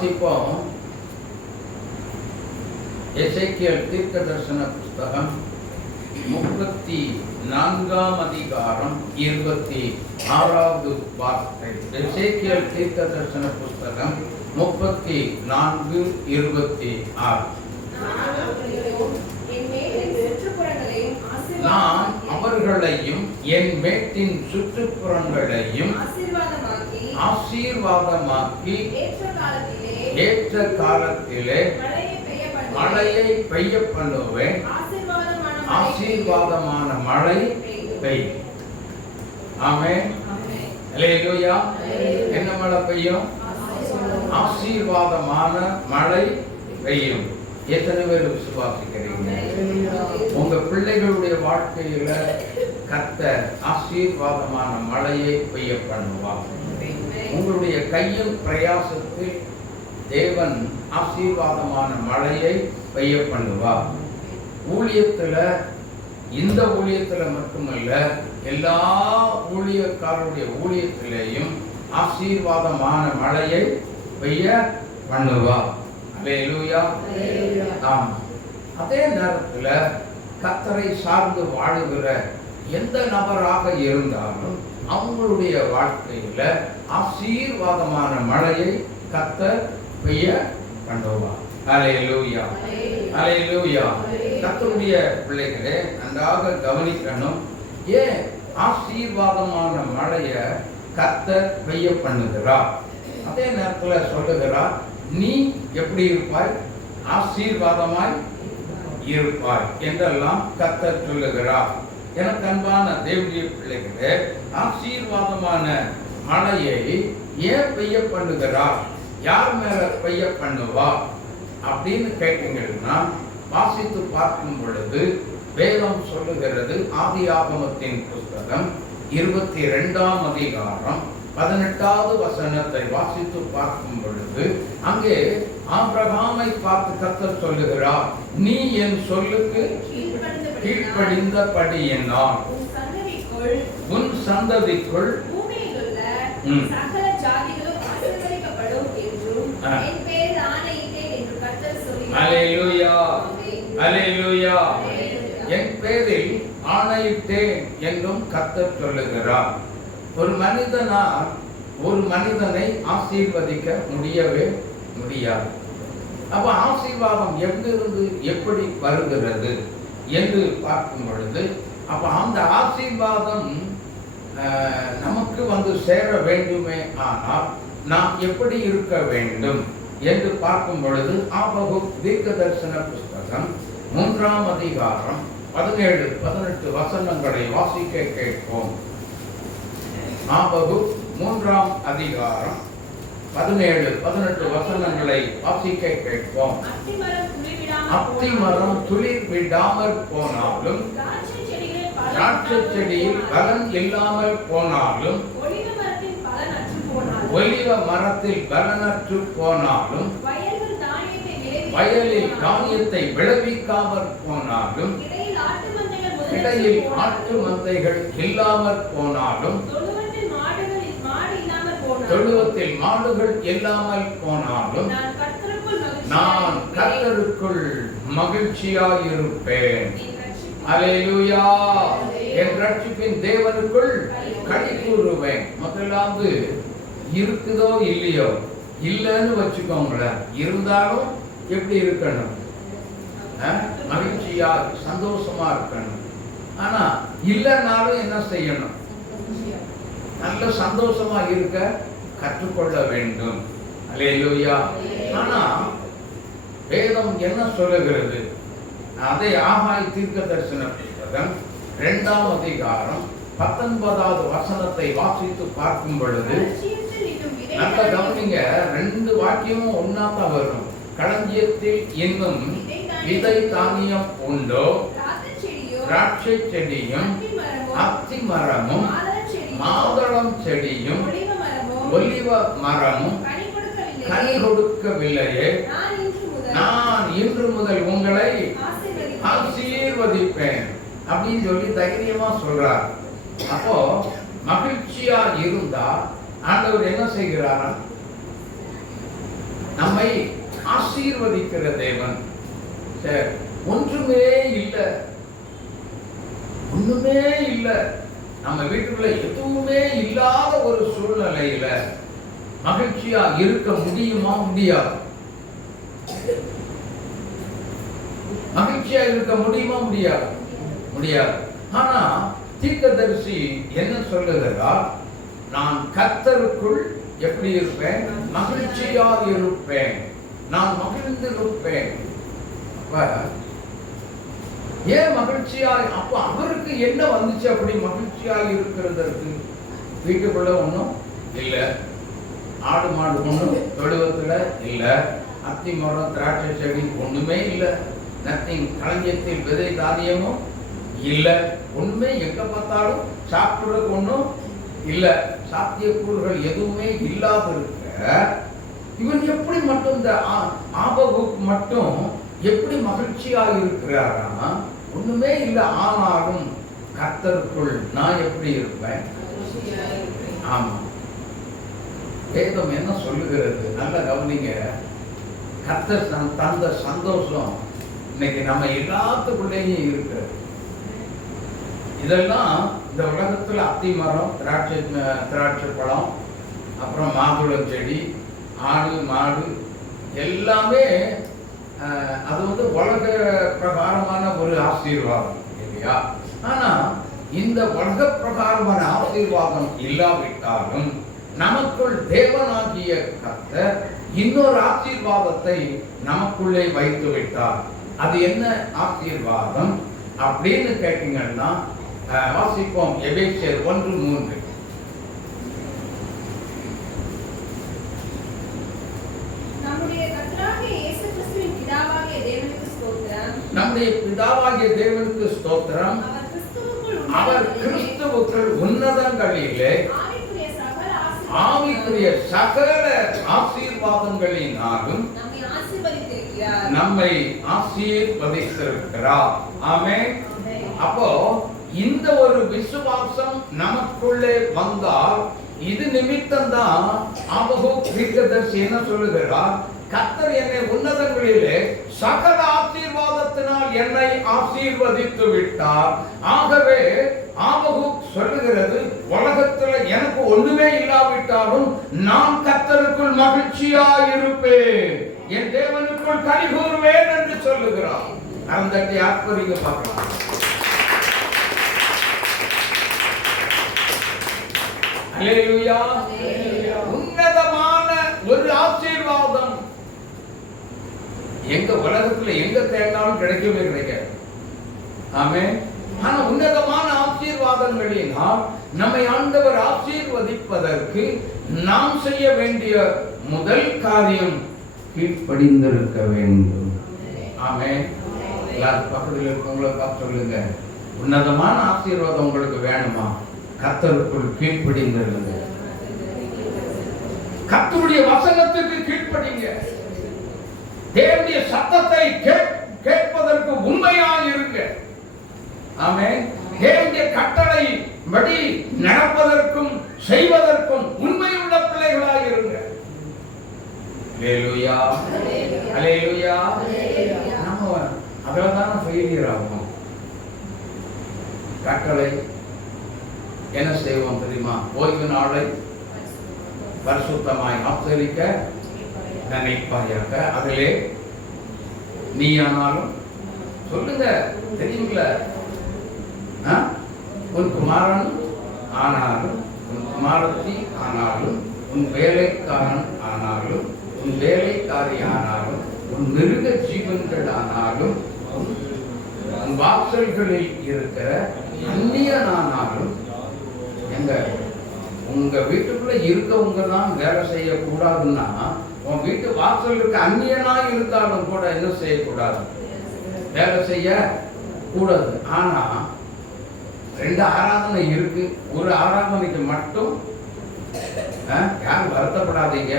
வாசிப்போம். எசேக்கியேல் தீர்க்கதரிசன புஸ்தகம் 34 அதிகாரம் 26வது வார்த்தை. எசேக்கியேல் தீர்க்கதரிசன புஸ்தகம் 34:26. நான் அவர்களையும் என் மேட்டின் சுற்றுப்புறங்களையும் ஆசீர்வாதமாக்கி ஏற்ற காலத்திலே மழையை பெய்ய பண்ணுவேன். ஆசீர்வாதமான மழை பெய்யும். ஆமென். அல்லேலூயா. என்ன மழை பெய்யும்? ஆசீர்வாதமான மழை பெய்யும். எத்தனை பேர் விசுவாசிக்கிறீங்க? உங்க பிள்ளைகளுடைய வாழ்க்கையில கர்த்தர் ஆசீர்வாதமான மழையை பெய்ய பண்ணுவார். உங்களுடைய கையின் பிரயாசத்தில் தேவன் ஆசீர்வாதமான மழையை பெய்ய பண்ணுவார். ஊழியத்துல, இந்த ஊழியத்துல மட்டுமல்ல, எல்லா ஊழியக்காரருடைய ஊழியத்திலேயும் ஆசீர்வாதமான மழையை பெய்ய பண்ணுவார். அல்லேலூயா. ஆம். அதே நேரத்துல கர்த்தரை சார்ந்து வாழுகிற எந்த நபராக இருந்தாலும் அவங்களுடைய வாழ்க்கையில ஆசீர்வாதமான மழையை கர்த்தர் பெய்ய பண்ணுவார். அல்லேலூயா. அல்லேலூயா. கர்த்தருடைய பிள்ளைகளே நன்றாக கவனிக்கணும். ஏன் ஆசீர்வாதமான மழையை கர்த்தர் பெய்ய பண்ணுகிறார்? அதே நேரத்துல சொல்லுகிறார், நீ எப்படி இருப்பாய்? ஆசீர்வாதமாய் இருப்பாய் என்றெல்லாம் கர்த்தர் சொல்லுகிறார். எனக்கு அன்பான தேவனுடைய பிள்ளைகளே, ஆசீர்வாதமான மழையை ஏன் பெய்ய பண்ணுகிறார்? யார் மேல பெய்ய பண்ணுவா அப்படின்னு கேட்டீங்கன்னா, வாசித்து பார்க்கும் பொழுது வேதம் சொல்லுகிறது. ஆதியாகமத்தின் புஸ்தகம் 22ஆம் அதிகாரம் 18வது வசனத்தை வாசித்து பார்க்கும் பொழுது அங்கே ஆபிரகாமை பார்த்து கர்த்தர் சொல்லுகிறார், நீ என் சொல்லுக்கு கீழ்ப்படிந்தபடி என்னால் உன் சந்ததிக்குள் சகல ஜாதிகளும் ஆசீர்வதிக்கப்படும் என்றும் என் பேரில் ஆணையிட்டேன் என்று கர்த்தர் சொல்கிறார். அல்லேலூயா. அல்லேலூயா. என் பேரில் ஆணையிட்டேன் என்றும் கர்த்தர் சொல்லுகிறார். ஒரு மனிதனை ஆசீர்வதிக்க முடியவே முடியாது. அப்ப ஆசீர்வாதம் எங்கிருந்து எப்படி வருகிறது என்று பார்க்கும் பொழுது, அப்ப அந்த ஆசீர்வாதம் நமக்கு வந்து சேர வேண்டுமே ஆனால் நாம் எப்படி இருக்க வேண்டும் என்று பார்க்கும் பொழுது, ஆபகுக் தீர்க்கதரிசன புஸ்தகம் 3ஆம் அதிகாரம் 17-18 வசனங்களை வாசிக்க கேட்போம். ஆபகுக் 3ஆம் அதிகாரம் 17-18 வசனங்களை வாசிக்க கேட்போம். அத்திமரம் துளிர் விடாமல் போனாலும், திராட்சை செடியில் பலன் இல்லாமல் போனாலும், ஒலிவ மரத்தில் பலனற்று போனாலும், வயலில் தானியத்தை விளைவிக்காமல் போனாலும், இடையில் ஆட்டு மந்தைகள் இல்லாமல் போனாலும், தொழுவத்தில் மாடுகள் இல்லாமல் போனாலும், நான் கர்த்தருக்குள் மகிழ்ச்சியாயிருப்பேன். அல்லேலூயா. என் ரட்சிப்பின் தேவனுக்குள் களி கூறுவேன். முதலாவது இருக்குதோ இல்லையோ, இல்லைன்னு வச்சுக்கோங்களேன், இருந்தாலும் எப்படி இருக்கணும்? மகிழ்ச்சியா சந்தோஷமா இருக்கணும். ஆனா இல்லைனாலும் என்ன செய்யணும்? நல்ல சந்தோஷமா இருக்க கற்றுக்கொள்ள வேண்டும். அல்லேலூயா. ஆனா வேதம் என்ன சொல்லுகிறது? அதை ஆகாய் தீர்க்கதரிசன புஸ்தகம் 2ஆம் அதிகாரம் 19வது வசனத்தை வாசித்து பார்க்கும் பொழுது, நல்ல கவனிங்க, 2 வாக்கியமும் ஒன்னா தான் வரும். களஞ்சியத்தில் இன்னும் விதை தானியம் உண்டோ, திராட்சை செடியும் அத்தி மரமும் மாதளம் செடியும் ஒலிவ மரமும் கனி கொடுக்கவில்லையே, நான் இன்று முதல் உங்களை ஆசீர்வதிப்பேன் அப்படின்னு சொல்லி தைரியமா சொல்றார். அப்போ மகிழ்ச்சியா இருந்தா ஆண்டவர் என்ன செய்கிறாரா? நம்மை ஆசீர்வதிக்கிற தேவன். ஒன்றுமே இல்லை, ஒண்ணுமே இல்லை, நம்ம வீட்டுக்குள்ள எதுவுமே இல்லாத ஒரு சூழ்நிலையில மகிழ்ச்சியா இருக்க முடியுமா? முடியாது. மகிழ்ச்சியா இருக்க முடியுமா? முடியாது, முடியாது. ஆனா தீர்க்கதரிசி என்ன சொல்லுகிறார்? நான் கர்த்தருக்குள் எப்படி இருப்பேன்? மகிழ்ச்சியாக இருப்பேன், நான் மகிழ்ந்திருப்பேன். ஏன் மகிழ்ச்சியாக? அப்ப அவருக்கு என்ன வந்துச்சு அப்படி மகிழ்ச்சியாக இருக்கிறதற்கு? வீட்டுக்குள்ள ஒண்ணும் இல்ல, ஆடு மாடு ஒண்ணும் தொழுவத்துல இல்ல, அத்தி மரம் திராட்சை செடி ஒண்ணுமே இல்ல, நத்திங். களஞ்சியத்தில் விதை தானியமும் இல்ல, ஒண்ணுமே. எங்க பார்த்தாலும் சாப்பிடுறதுக்கு ஒண்ணும் இல்ல, சாத்தியக்கூறுகள் எதுவுமே இல்லாத இருக்க இவன் எப்படி மட்டும் இந்த ஆபகுக் மட்டும் எப்படி மகிழ்ச்சியாக இருக்கிறாரா? ஒண்ணுமே இல்லை, ஆனாலும் கர்த்தருக்குள் நான் எப்படி இருப்பேன்? ஆமா, வேதம் என்ன சொல்லுகிறது? நல்ல கவனிங்க. கர்த்தர் தந்த சந்தோஷம் இன்னைக்கு நம்ம எல்லாத்துக்குள்ளேயும் இருக்கிறது. இதெல்லாம் இந்த உலகத்துல அத்தி மரம், திராட்சை பழம், அப்புறம் மாதுளம் செடி, ஆடு மாடு எல்லாமே அது உலக பிரகாரமான ஒரு ஆசீர்வாதம் இல்லையா? ஆனா இந்த உலக பிரகாரமான ஆசீர்வாதம் இல்லாவிட்டாலும் நமக்குள் தேவனாகிய கர்த்தர் இன்னொரு ஆசீர்வாதத்தை நமக்குள்ளே வைத்து விட்டார். அது என்ன ஆசீர்வாதம் அப்படின்னு கேட்டீங்கன்னா, வாசிப்போம். எபேசியர் 1:3. நம்முடைய பிதாவாகிய தேவனுக்கு ஸ்தோத்திரம். அவர் கிறிஸ்துவுக்குள் உன்னதங்களிலே ஆவிக்குரிய சகல ஆசீர்வாதங்களினாலும் நம்மை ஆசீர்வதித்திருக்கிறார். ஆமென். அப்போ இந்த ஒரு விசுவாசம் நமக்குள்ளே வந்தால் இது நிமித்தம் தான் ஆபகுக் தீர்க்கதரிசி என்ன சொல்லுகிறார்? கர்த்தர் என்னை உன்னதங்களிலே சகல ஆசீர்வாதத்தினால் என்னை ஆசீர்வதித்து விட்டார். ஆகவே ஆபகுக் சொல்லுகிறது, உலகத்துல எனக்கு ஒண்ணுமே இல்லாவிட்டாலும் நான் கர்த்தருக்குள் மகிழ்ச்சியாய் இருப்பேன், என் தேவனுக்குள் களி கூறுவேன் என்று சொல்லுகிறார். அந்த ஆத்மரிங்க பார்க்கலாம். அல்லேலூயா. உன்னதமான ஒரு ஆசீர்வாதம் எங்க உலகத்துல எங்க தேடினாலும் கிடைக்கவே கிடைக்காது. ஆமென். ஆனா உன்னதமான ஆசீர்வாதங்களினால் நம்மை ஆண்டவர் ஆசீர்வதிப்பதற்கு நாம் செய்ய வேண்டிய முதல் காரியம் கீழ்ப்படிந்திருக்க வேண்டும். ஆமென். எல்லாரும் பக்கத்தில் இருக்கவங்களை பார்த்து சொல்லுங்க, உன்னதமான ஆசீர்வாதம் உங்களுக்கு வேணுமா? கர்த்தருக்குள் கீழ்ப்படிந்திருங்க. கர்த்தருடைய வசனத்துக்கு கீழ்ப்படிங்க. தேவனுடைய சத்தத்தை கேட்பதற்கு உண்மையாக இருங்க. ஆமென். தேவனுடைய கட்டளை படி நடப்பதற்கும் செய்வதற்கும் உண்மையுள்ள பிள்ளைகளாக இருங்க. அல்லேலூயா, அல்லேலூயா. நம்ம அதனாலதான் ஃபெயிலியர் ஆகும். கட்டளை என்ன செய்வோம் தெரியுமா? ஓய்வு நாளை பரிசுத்தமாய் ஆசரிக்க நினைப்பாயாக. அதிலே நீ ஆனாலும் சொல்லுங்க, தெரியுங்களா? உன் குமாரன் ஆனாலும், உன் குமாரத்தி ஆனாலும், உன் வேலைக்காரன் ஆனாலும், உன் வேலைக்காரி ஆனாலும், உன் மிருக ஜீவன்கள் ஆனாலும், உன் வாசல்களில் இருக்கிற அந்நியனானாலும், எங்க உங்க வீட்டுக்குள்ள இருக்கவங்க தான் வேலை செய்யக்கூடாதுன்னா, உன் வீட்டு வாசல் இருக்க அந்நியனா இருந்தாலும் கூட என்ன செய்யக்கூடாது? வேலை செய்ய கூடாது. ஆனா 2 ஆராதனை இருக்கு. ஒரு ஆராதனைக்கு மட்டும் யாரும் வருத்தப்படாதீங்க,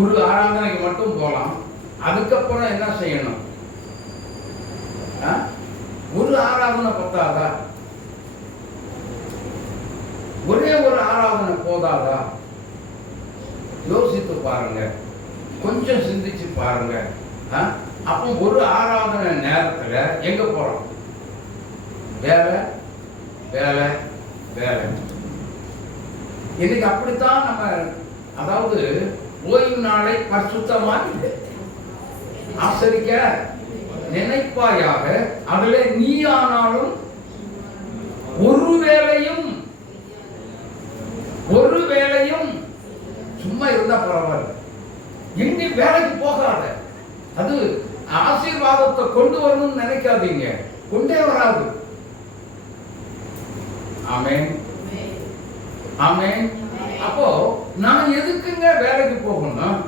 ஒரு ஆராதனைக்கு மட்டும் போலாம். அதுக்கப்புறம் என்ன செய்யணும்? ஒரு ஆராதனை பத்தாதா? ஒரே ஒரு ஆராதனை போதாதா? யோசித்து பாருங்க. கொஞ்சம் சிந்திச்சு பாருங்க. அப்போ ஒரு ஆராதனை நேரத்துல எங்க போறோம்? வேலை வேலை வேலை. இன்னைக்கு அப்படித்தான் நம்ம, அதாவது ஓய்வு நாளை பரிசுத்தமாய் ஆசரிக்க நினைப்பாயாக, அதுல நீ ஆனாலும் ஒரு வேளையும் சும்மா இருந்தா பரவாயில்ல, எங்க வேலைக்கு போகாத. அது ஆசீர்வாதத்தை கொண்டு வரணும்னு நினைக்காதீங்க, கொண்டே வராது. ஆமென் ஆமென். அப்போ நான் எதுக்குங்க வேலைக்கு போகணும்?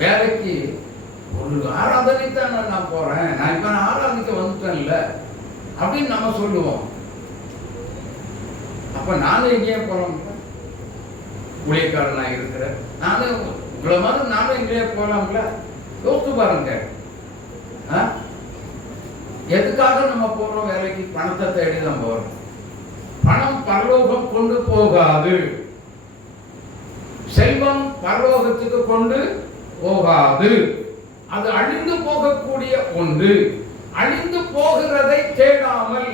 வேலைக்கு ஒரு ஆராதனை தான் நான் போறேன், நான் இப்ப ஆராதிக்க வந்துட்டேன்ல அப்படின்னு நம்ம சொல்லுவோம். அப்ப நானும் எங்கேயே போறோம்? ஊழியக்காரனா இருக்கிறேன் நானும், உங்களை மாதிரி நானும் எங்கேயே போலாம்ல? யோசித்து பாருங்க. எதுக்காக நம்ம போறோம் வேலைக்கு? பணத்தை தேடி தான் போறோம். பணம் பரலோகம் கொண்டு போகாது, செல்வம் பரலோகத்துக்கு கொண்டு போகாது. அது அழிந்து போகக்கூடிய ஒன்று. அழிந்து போகிறதை தேடாமல்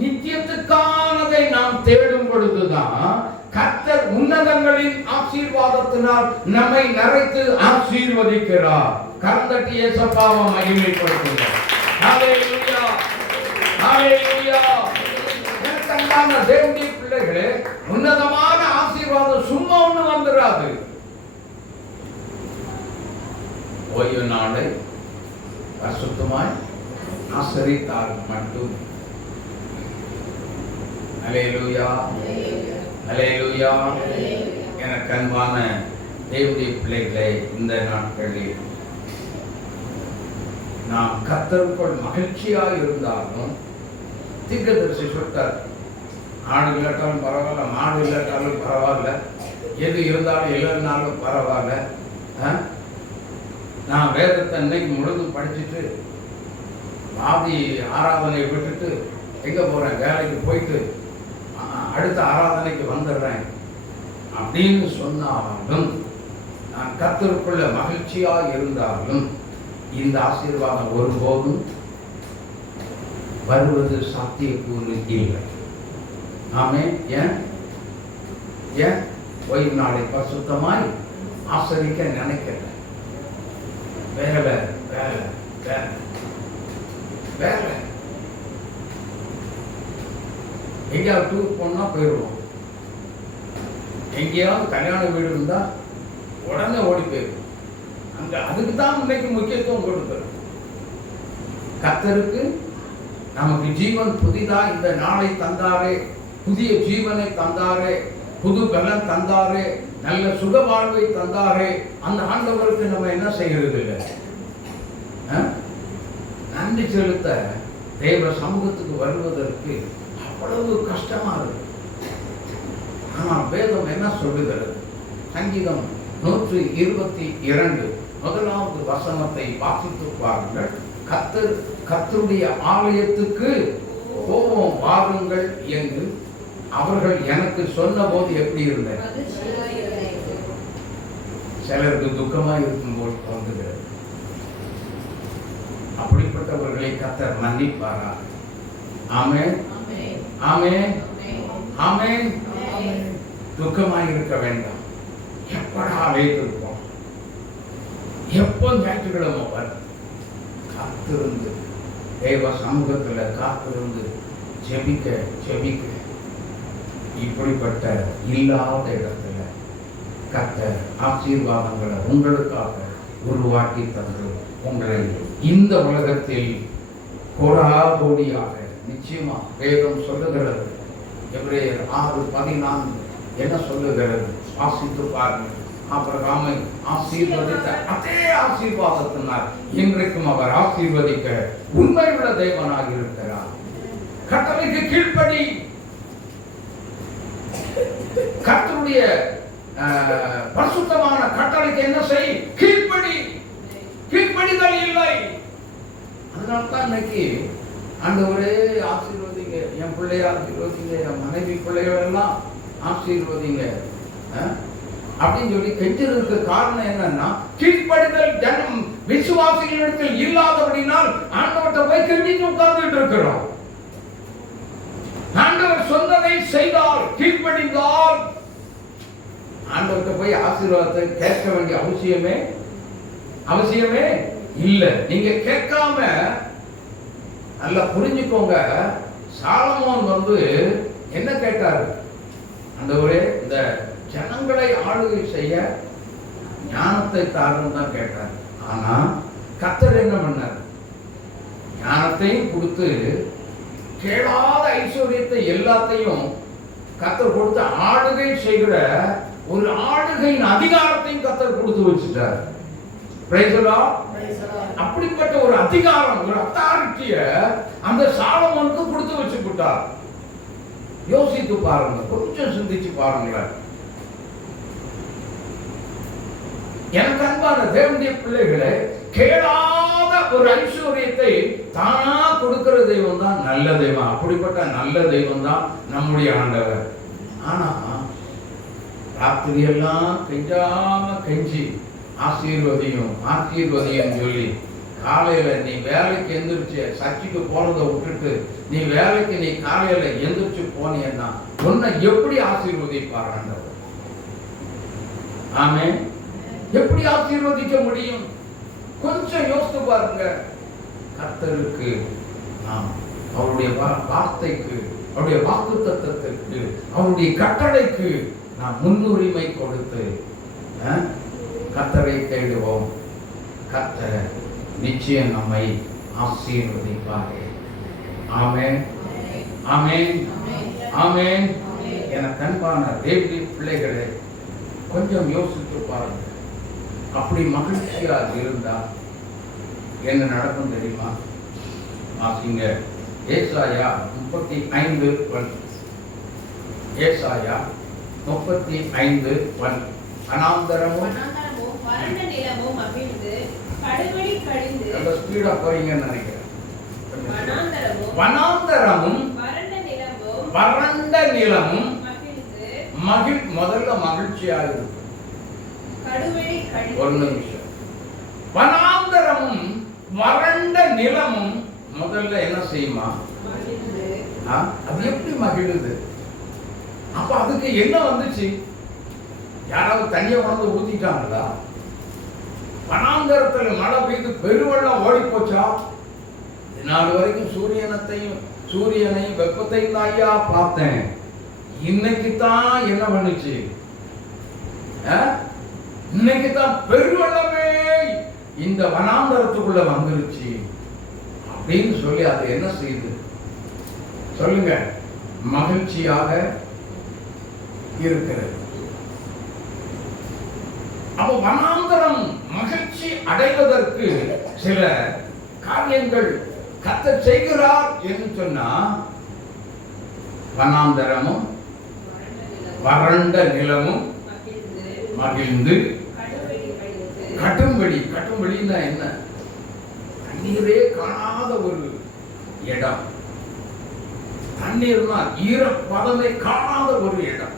நித்தியத்துக்கானதை நாம் தேடும் பொழுதுதான் கர்த்தர் உன்னதங்களின் ஆசீர்வாதத்தினால் நம்மை நிறைத்து ஆசீர்வதிக்கிறார். கர்த்தர் இயேசுவை மகிமைப்படுத்துகிறார். ஹல்லேலூயா ஹல்லேலூயா. எனக்கன்பான தேவனுடைய பிள்ளைகளே, உன்னதமான ஆசீர்வாதம் சும்மா ஒண்ணு வந்துடாது. ஓய்வு நாளை பரிசுத்தமாய் ஆசரித்தால் மட்டும். ஹல்லேலூயா ஹல்லேலூயா. எனக்கு அன்பான தேவனுடைய பிள்ளைகளே, இந்த நாட்களில் நாம் கர்த்தருக்குள் மகிழ்ச்சியாக இருந்தாலும், தீர்க்கதரிசி சொல்றார், ஆடு இல்லாட்டாலும் பரவாயில்ல, மாடு இல்லாட்டாலும் பரவாயில்ல, எது இருந்தாலும் இல்லைன்னாலும் பரவாயில்ல. நான் வேதத்தை அன்னைக்கு முழுதும் படிச்சுட்டு பாதி ஆராதனை விட்டுட்டு எங்க போறேன்? வேலைக்கு போயிட்டு அடுத்த ஆராதனைக்கு வந்துடுறேன் அப்படின்னு சொன்னாலும், நான் கர்த்தருக்குள்ள மகிழ்ச்சியா இருந்தாலும் இந்த ஆசீர்வாதம் ஒருபோதும் வருவது சாத்தியக்கூறு இல்லை. நாமே ஏன் ஓய்வு நாளை பரிசுத்தமாய் ஆசரிக்க நினைக்கிறேன். வேலை வேலை வேலை வேலை. எங்கேயாவது டூர் போனா போயிடுவோம். எங்கேயாவது கல்யாண வீடு இருந்தா உடனே ஓடி போயிடும். அங்க அதுக்கு தான் இன்னைக்கு முக்கியத்துவம் கொடுக்கிறோம். கர்த்தருக்கு நமக்கு ஜீவன் புதிதா இந்த நாளை தந்தாரே, புதிய ஜீவனை தந்தாரே, புது பலன் தந்தாரே, நல்ல சுக வாழ்வை தந்தாரே. அந்த ஆண்டவருக்கு நம்ம என்ன செய்யறது இல்லை? நன்றி செலுத்த தேவ சமூகத்துக்கு வருவதற்கு அவ்வளவு கஷ்டமா இருக்கு. ஆனால் வேதம் என்ன சொல்லுகிறது? சங்கீதம் 122 முதலாவது வசனத்தை வாசித்து பாருங்கள். கர்த்தருடைய ஆலயத்துக்கு போவோம் வாருங்கள் என்று அவர்கள் எனக்கு சொன்ன போது எப்படி இருந்தேன்? சிலருக்கு துக்கமாக இருக்கும்போது தோன்றுகிறது. அப்படிப்பட்டவர்களை கர்த்தர் மன்னிப்பாரா? ஆமென் ஆமென் ஆமென். துக்கமாக இருக்க வேண்டாம். எப்படா அழைத்திருப்போம், எப்போ ஞாயிற்றுக்கிழமை வரும்? காத்திருந்து தேவ சமூகத்துல காத்திருந்து ஜெபிக்க ஜெபிக்க இப்படிப்பட்ட இல்லாத இடத்துல கர்த்தர் ஆசீர்வாதங்களை உங்களுக்காக உருவாக்கி தந்து உங்களை இந்த உலகத்தில் கோடாகோடியாக நிச்சயமா வேதம் சொல்லுகிறது. எபிரேயர் 6:14 என்ன சொல்லுகிறது? வாசித்து பாருங்கள். ஆபிரகாமை ஆசீர்வதித்த அதே ஆசீர்வாதத்தினால் இன்றைக்கும் அவர் ஆசீர்வதிக்க உண்மையுள்ள தேவனாக இருக்கிறார். கட்டளைக்கு கீழ்ப்படி. கர்த்தருடைய பரிசுத்தமான கட்டளைக்கு என்ன செய்? கீழ்ப்படி. கீழ்ப்படிதல் இல்லை. அதனால்தான் இன்னைக்கு ஆண்டவரே ஆசீர்வதிங்க, என் பிள்ளைய ஆசீர்வதிங்க, என் மனைவி பிள்ளைகள் எல்லாம் ஆசீர்வதிங்க. அப்படின்னு சொல்லி கெஞ்சிருக்கு. காரணம் என்னன்னா, கீழ்ப்படிதல் ஜனம் விசுவாசிகளிடத்தில் இல்லாதபடினால் ஆண்டவர்கிட்ட போய் கெஞ்சிட்டு உட்கார்ந்துட்டு இருக்கிறோம். ஆண்டவர் சொன்னதை செய்தால், கீழ்ப்படிந்தால் ஆண்டவர்கிட்ட போய் ஆசீர்வாதத்தை கேட்க வேண்டிய அவசியமே இல்லை. நீங்க கேட்காம நல்லா புரிஞ்சுக்கோங்க. சாலமோன் என்ன கேட்டாரு? ஆண்டவரே, இந்த ஜனங்களை ஆளுகை செய்ய ஞானத்தை தாருன்னு தான் கேட்டார். ஆனா கர்த்தர் என்ன பண்ணார்? ஞானத்தையும் கொடுத்து கேளாத ஐஸ்வர்யத்தை எல்லாத்தையும் கர்த்தர் கொடுத்து ஆளுகை செய்கிற ஒரு ஆளுகையின் அதிகாரத்தையும் கர்த்தர் கொடுத்து வச்சுட்டார். Praise the Lord. அப்படிப்பட்ட ஒரு அதிகாரம், ஒரு அத்தாரிட்டிய அந்த சாலமோனுக்கு கொடுத்து வச்சு விட்டார். யோசித்து பாருங்க, கொஞ்சம் சிந்திச்சு பாருங்களேன். எனக்கு அன்பான தேவனுடைய பிள்ளைகளே, கேளாத ஒரு ஐஸ்வர்யத்தை தானா கொடுக்கிற தெய்வம் தான் நல்ல தெய்வம். அப்படிப்பட்ட நல்ல தெய்வம் தான் நம்முடைய ஆண்டவர். ஆனா ராத்திரி எல்லாம் கெஞ்சி ஆசீர்வதியும் சொல்லி காலையில நீ வேலைக்கு எந்திரிச்சு சர்ச்சுக்கு போறதை விட்டுட்டு நீ வேலைக்கு நீ காலையில எந்திரிச்சு போனீங்கன்னா உன்னை எப்படி ஆசீர்வதிப்பார் ஆண்டவர்? ஆமென். எப்படி ஆசீர்வதிக்க முடியும்? கொஞ்சம் யோசித்து பாருங்க. கர்த்தருக்கு நாம் அவருடைய வார்த்தைக்கு, அவருடைய வாக்குத்தத்தத்திற்கு, அவருடைய கட்டளைக்கு நாம் முன்னுரிமை கொடுத்து கர்த்தரை தேடுவோம். கர்த்தர் நிச்சயம் நம்மை ஆசீர்வதிப்பாரே. ஆமென், ஆமென், ஆமென். எனக்கு அன்பான தேவனுடைய பிள்ளைகளே, கொஞ்சம் யோசித்து பாருங்க. அப்படி மகிழ்ச்சியாக இருந்தா என்ன நடக்கும் தெரியுமா? வாசிங்க ஏசாயா 35:1. ஏசாயா 35:1. வனாந்தரமும் வறண்ட நிலமும் மகிழ்ந்து கடுவெளி கழிந்து. அந்த ஸ்பீடா போறீங்கன்னு நினைக்கிறேன். வனாந்தரமும் வறண்ட நிலமும் மகிழ்ந்து முதல்ல மகிழ்ச்சியாக இருக்கும். கடுவெளி கழிந்து. ஒரு நிமிஷம். வனாந்தரமும் வறண்ட நிலமும் முதல்ல என்ன செய்யுமா? அது எப்படி மகிழுது? அப்ப அதுக்கு என்ன வந்துச்சு? யாராவது தண்ணியை கொண்டு ஊத்திட்டாங்களா? வனாந்தரத்துல மழை பெய்து பெருவெள்ளம் ஓடி போச்சா? நாலு வரைக்கும் சூரியனையும் வெப்பத்தையும் தான் ஐயா பார்த்தேன். இன்னைக்கு தான் என்ன பண்ணுச்சு? இன்னைக்கு தான் பெருவெள்ளமே இந்த வனாந்தரத்துக்குள்ள வந்துருச்சு அப்படின்னு சொல்லி அது என்ன செய்யுது சொல்லுங்க? மகிழ்ச்சியாக இருக்கிறது. அப்போ வனாந்தரம் மகிழ்ச்சி அடைவதற்கு சில காரியங்கள் கர்த்தர் செய்கிறார் என்று சொன்னா, வனாந்தரமும் வறண்ட நிலமும் மகிழ்ந்து கட்டும்படினா என்ன? தண்ணீரே காணாத ஒரு இடம். தண்ணீர்னா ஈரப்பதமே காணாத ஒரு இடம்.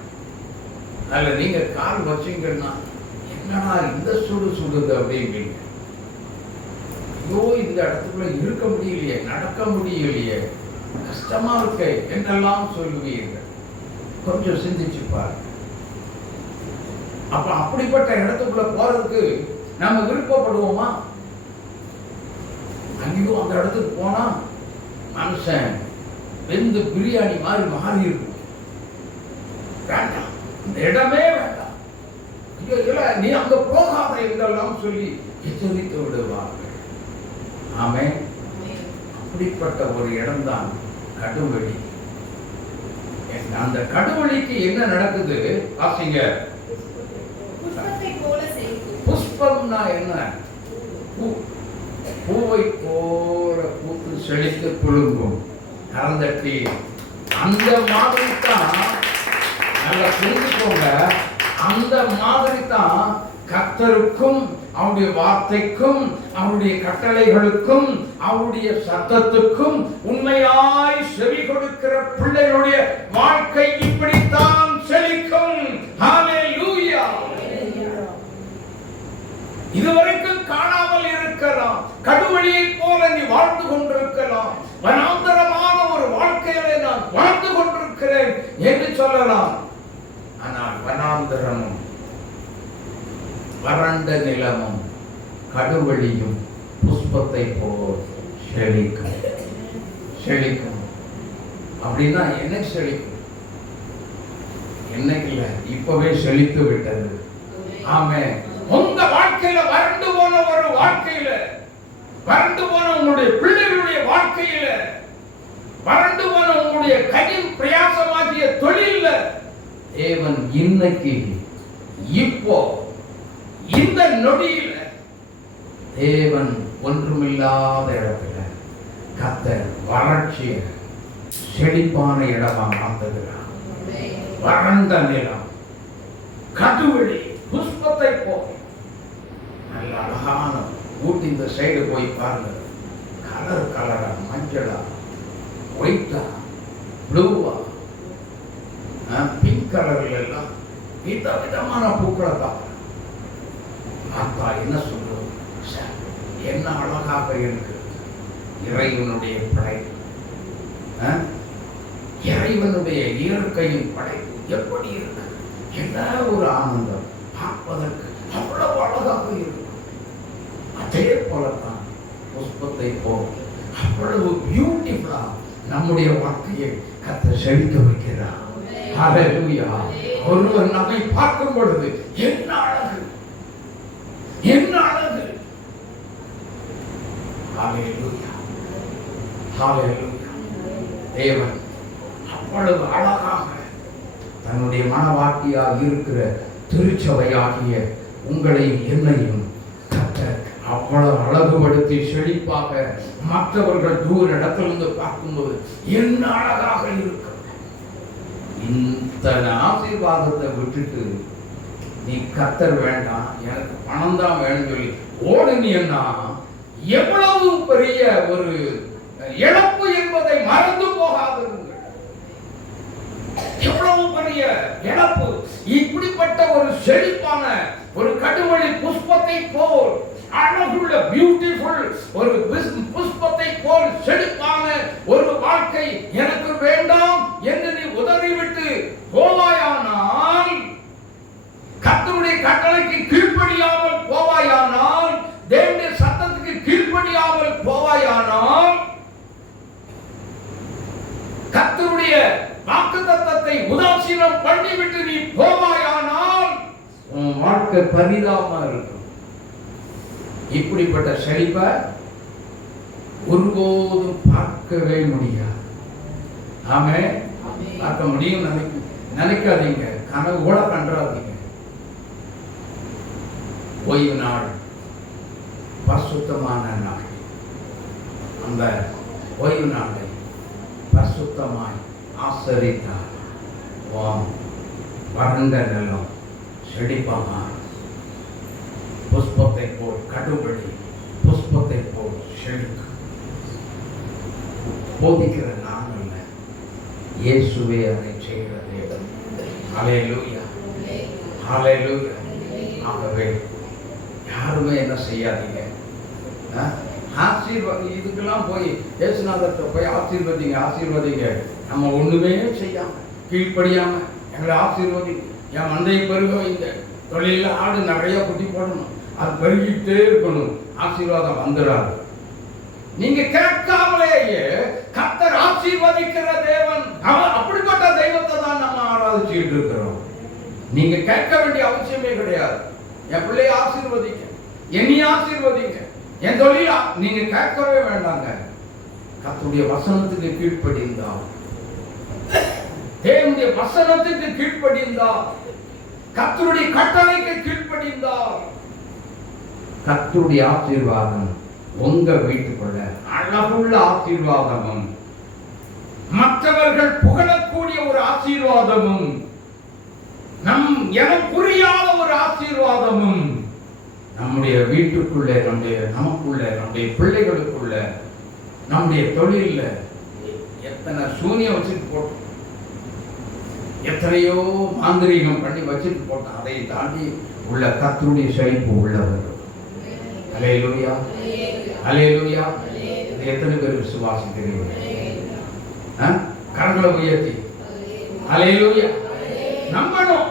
அதுல நீங்க கால் வச்சீங்கன்னா என்னடா இந்த சுடுது அப்படிங்க. ஐயோ, இந்த இடத்துக்குள்ள இருக்க முடியலையே, நடக்க முடியலையே, கஷ்டமா இருக்க என்றெல்லாம் சொல்லுவீர்கள். கொஞ்சம் சிந்திச்சு பாருங்க. அப்ப அப்படிப்பட்ட இடத்துக்குள்ள போறதுக்கு நம்ம விருப்பப்படுவோமா? அங்கேயும் அந்த இடத்துக்கு போனா மனுஷன் வெந்து பிரியாணி மாதிரி மாறி இருக்கும். வேண்டாம், இந்த இடமே வேண்டாம், நீ அங்க போகாத என்றெல்லாம் சொல்லி எச்சரித்து விடுவார்கள். ஆமே, அப்படிப்பட்ட ஒரு இடம்தான் கடுவெளி. அந்த கடுவெளிக்கு என்ன நடக்குது பாத்தீங்க? புஷ்பம்னா என்ன? பூவை போற பூத்து செழித்து புழுங்கும் கரந்தட்டி. அந்த மாதிரி தான், நல்லா புரிஞ்சுக்கோங்க, அந்த மாதிரி தான் கர்த்தருக்கும் அவருடைய வார்த்தைக்கும் அவருடைய கட்டளைகளுக்கும் அவருடைய சத்தத்துக்கும் உண்மையாய் செவி கொடுக்கிற பிள்ளைகளுடைய வாழ்க்கை இப்படித்தான் செழிக்கும். ஹல்லேலூயா. கடுவழியை போல நீ வாழ்ந்து கொண்டிருக்கலாம், வனாந்தரமான ஒரு வாழ்க்கையிலே நான் வாழ்ந்து கொண்டிருக்கிறேன் என்று சொல்லலாம். ஆனால் வனாந்தரமும் வறண்ட நிலமும் கடுவழியும் புஷ்பத்தை போல் செழிக்கும். செழிக்கும் அப்படின்னா என்ன செழிக்கும்? என்னைக்கு இல்ல, இப்பவே செழித்து விட்டது. ஆமென். உங்க வாழ்க்கையில வறண்டு போன ஒரு வாழ்க்கையில, வறண்டு போன உங்களுடைய பிள்ளைகளுடைய வாழ்க்கையில, வறண்டு போன உங்களுடைய கையின் பிரயாசமாகிய தொழில்ல தேவன் இன்னைக்கு இப்போ இந்த நொடியில தேவன் ஒன்றுமில்லாத இடத்துல கர்த்தர் வறட்சிய செழிப்பான இடமா மாத்துகிறார். வறண்ட நிலம், கடுவெளி, புஷ்பத்தை போல் நல்ல அழகான ஊட்டி. இந்த சைடு போய் பாருங்க, கலர் கலரா, மஞ்சளா, ஒயிட்டா, ப்ளூவா, பிங்க் கலர்ல எல்லாம் விதவிதமான பூக்களை பார்க்கலாம். பார்த்தா என்ன சொல்றது, என்ன அழகாக இருக்கு இறைவனுடைய படைப்பு, இறைவனுடைய இயற்கையின் படைப்பு எப்படி இருக்கு, என்ன ஒரு ஆனந்தம், பார்ப்பதற்கு அவ்வளவு அழகாக இருக்கு. அதே போலத்தான் புஷ்பத்தை போல் அவ்வளவு பியூட்டிஃபுல்லா நம்முடைய வாழ்க்கையை கர்த்தர் செழிக்க வைக்கிறார். ஹல்லேலூயா. ஒருவர் நம்மை பார்க்கும் பொழுது என்ன அழகு, என்ன அழகு. ஹல்லேலூயா, ஹல்லேலூயா. தேவன் அவ்வளவு அழகாக தன்னுடைய மனவாட்டியாக இருக்கிற திருச்சபையாகிய உங்களையும் என்னையும் கர்த்தர் அவ்வளவு அழகுபடுத்தி செழிப்பாக மற்றவர்கள் தூர இடத்திலிருந்து பார்க்கும்போது என்ன அழகாக இருக்கும். இந்த ஆசீர்வாதத்தை விட்டுட்டு நீ கர்த்தர் வேண்டாம், எனக்கு பணம் தான் வேணும் சொல்லி ஓடுனீன்னா எவ்வளவு பெரிய ஒரு இழப்பு என்பதை மறந்து போகாதீர்கள். எவ்வளவு பெரிய இழப்பு. இப்படிப்பட்ட ஒரு செழிப்பான ஒரு கடுவெளி புஷ்பத்தை போல் அழகுள்ள பியூட்டிஃபுல் ஒரு புஷ்பத்தை போல் செழிப்பான ஒரு வாழ்க்கை எனக்கு வேண்டாம் என்று நீ உதறிவிட்டு போவாயானால், கர்த்தருடைய கட்டளைக்கு கீழ்ப்படியாமல் போவாயானால், தேவனுடைய சத்தத்துக்கு கீழ்ப்படியாமல் போவாயானால், கர்த்தருடைய வாக்குத்தத்தத்தை உதாசீனம் பண்ணிவிட்டு நீ போவாயானால் உன் வாழ்க்கை பரிதாபமா இருக்கும். இப்படிப்பட்ட செழிப்பை ஒருபோதும் பார்க்கவே முடியாது. ஆமென். பார்க்க முடியும் நினைக்காதீங்க, கனவு கூட கண்டாதீங்க. ஓய்வு நாள் பரிசுத்தமான நாள். அந்த ஓய்வு நாளை பரிசுத்தமாய் ஆசரித்தார். வறண்ட நிலம் செழிப்பாக புஷ்பத்தை போல் கடுவெளி புஷ்பத்தை போல் செழிக்கும். போதிக்கிற நான் அல்ல, இயேசுவே அதை செய்கிறது. ஹல்லேலூயா, ஹல்லேலூயா. ஆகவே யாருமே என்ன செய்யாதீங்க, இதுக்கெல்லாம் போய் இயேசுநாதர்கிட்ட போய் ஆசீர்வதிங்க ஆசீர்வதிங்க. நம்ம ஒண்ணுமே செய்யாம கீழ்ப்படியாம எங்களை ஆசீர்வதி, என் மந்தையை பெருக வைங்க, தொழில ஆடு நிறைய குட்டி போடணும், அது பெருகிட்டே இருக்கணும், ஆசீர்வாதம் வந்துடாது. நீங்க கேட்காமலேயே கர்த்தர் ஆசீர்வதிக்கிற தேவன், அவர் அப்படிப்பட்ட தெய்வத்தை தான் நம்ம ஆராதிச்சுட்டு இருக்கிறோம். நீங்க கேட்க வேண்டிய அவசியமே கிடையாது. என் பிள்ளையை ஆசீர்வதிக்க, என்னைய ஆசீர்வதிக்க, என் தொழிலா நீங்க கேட்கவே வேண்டாங்க. கர்த்தருடைய வசனத்துக்கு கீழ்ப்படிந்தால், தேவனுடைய வசனத்துக்கு கீழ்ப்படிந்தால், கர்த்தருடைய கட்டளைக்கு கீழ்ப்படிந்தால், கர்த்தருடைய ஆசீர்வாதம் உங்க வீட்டுக்குள்ள அழகுள்ள ஆசீர்வாதமும், மற்றவர்கள் புகழக்கூடிய ஒரு ஆசீர்வாதமும், என புரியாத ஒரு ஆசீர்வாதமும் நம்முடைய வீட்டுக்குள்ளே, நமக்குள்ள, நம்முடைய பிள்ளைகளுக்குள்ள, நம்முடைய தொழில எத்தனை சூனியம் வச்சுட்டு போட்டோம், எத்தனையோ மாந்திரீகம் பண்ணி வச்சுட்டு போட்டோம். அதை தாண்டி உள்ள கர்த்தருடைய செழிப்பு உள்ளவர்கள் அல்லேலூயா, அல்லேலூயா. இது எத்தனை பேர் விசுவாசிக்கிறீங்க? கரங்களை உயர்த்தி அல்லேலூயா. நம்பணும்,